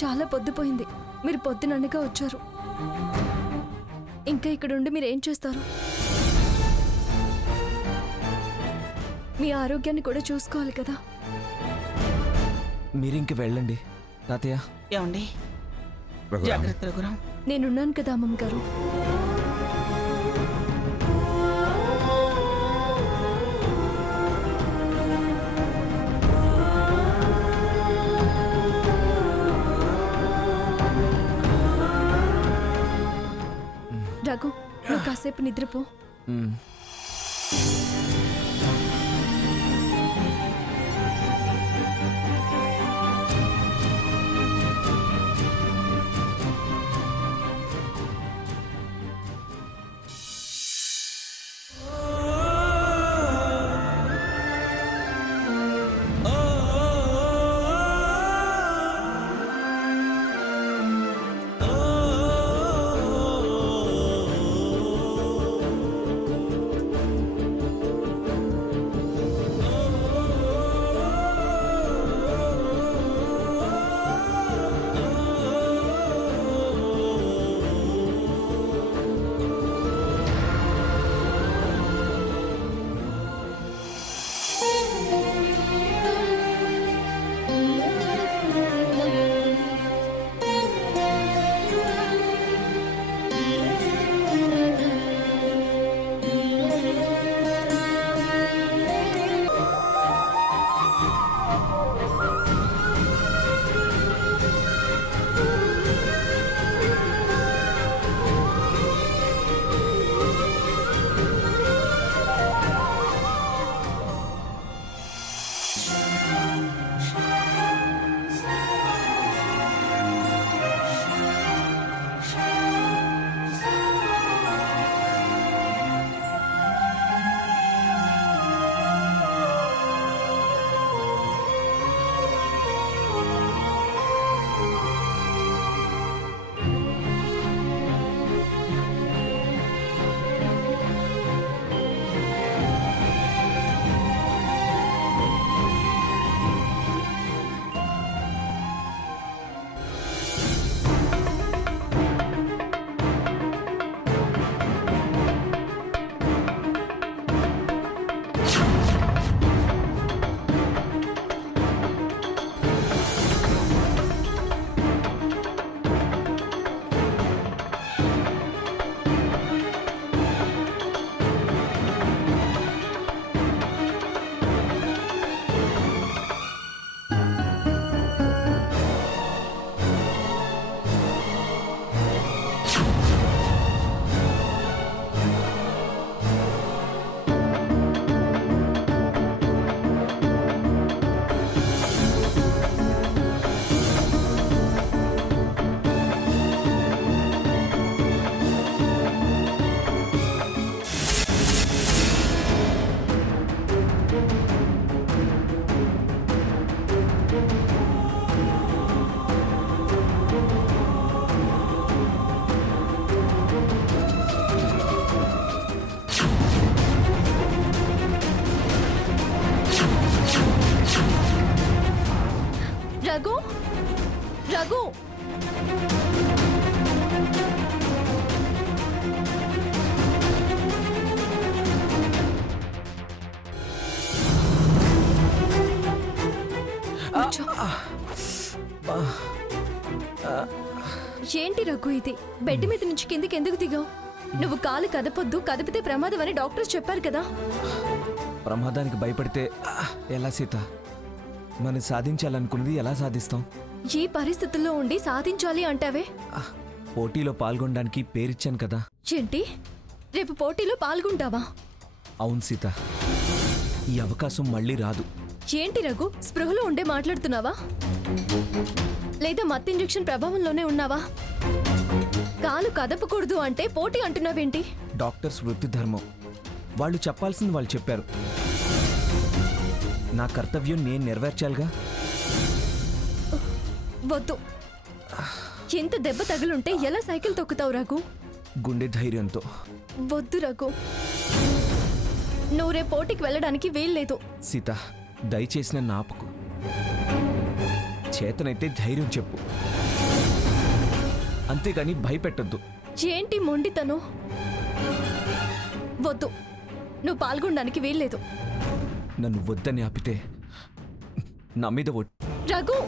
చాలా పొద్దుపోయింది. మీరు పొద్దుననగా వచ్చారు. ఇంకా ఇక్కడ ఉండి మీరు ఏం చేస్తారు? మీ ఆరోగ్యాన్ని కూడా చూసుకోవాలి కదా. మీరింక వెళ్ళండి తాతయ్య. ఏమండి, జాగ్రత్త రఘురామ్. నేనున్నాను కదా అమ్మమ్మ గారు. రఘు, నువ్వు కాసేపు నిద్రపో. రఘు, రఘు, ఏంటి రఘు ఇది? బెడ్ మీద నుంచి కిందికి ఎందుకు దిగావు? నువ్వు కాలు కదపొద్దు, కదిపితే ప్రమాదం అని డాక్టర్స్ చెప్పారు కదా. ప్రమాదానికి భయపడితే ఎలా సీత? మనం సాధించాలనుకున్నది ఎలా సాధిస్తాం? ఈ పరిస్థితుల్లో ఉండి సాధించాలి అంటావే? పోటీలో పాల్గొనడానికి పేరిచ్చాను కదా. ఏంటి, రేపు పోటీలో పాల్గొంటావా? అవును సీత, ఈ అవకాశం మళ్ళీ రాదు. ఏంటి రఘు, స్పృహలో ఉండే మాట్లాడుతున్నావా? లేదా మత్తు ఇంజెక్షన్ ప్రభావంలోనే ఉన్నావా? కాలు కదపకూడదు అంటే పోటీ అంటున్నావేంటి? డాక్టర్స్ వృత్తి ధర్మం, వాళ్ళు చెప్పాల్సింది వాళ్ళు చెప్పారు. నా కర్తవ్యం నేను నెరవేర్చాలిగా. వద్దు, ఎంత దెబ్బ తగులుంటే ఎలా సైకిల్ తొక్కుతావు రఘు? గుండె ధైర్యంతో. వద్దు రఘు, నువ్వు రేపు పోటీకి వెళ్ళడానికి వీల్లేదు. సీత, దయచేసిన నాపకు. చేతనైతే ధైర్యం చెప్పు. అంతేగాని భయపెట్టద్దు. ఏంటి మొండితను? వద్దు, నువ్వు పాల్గొనడానికి వీల్లేదు. నన్ను వద్దని ఆపితే నా మీద రఘు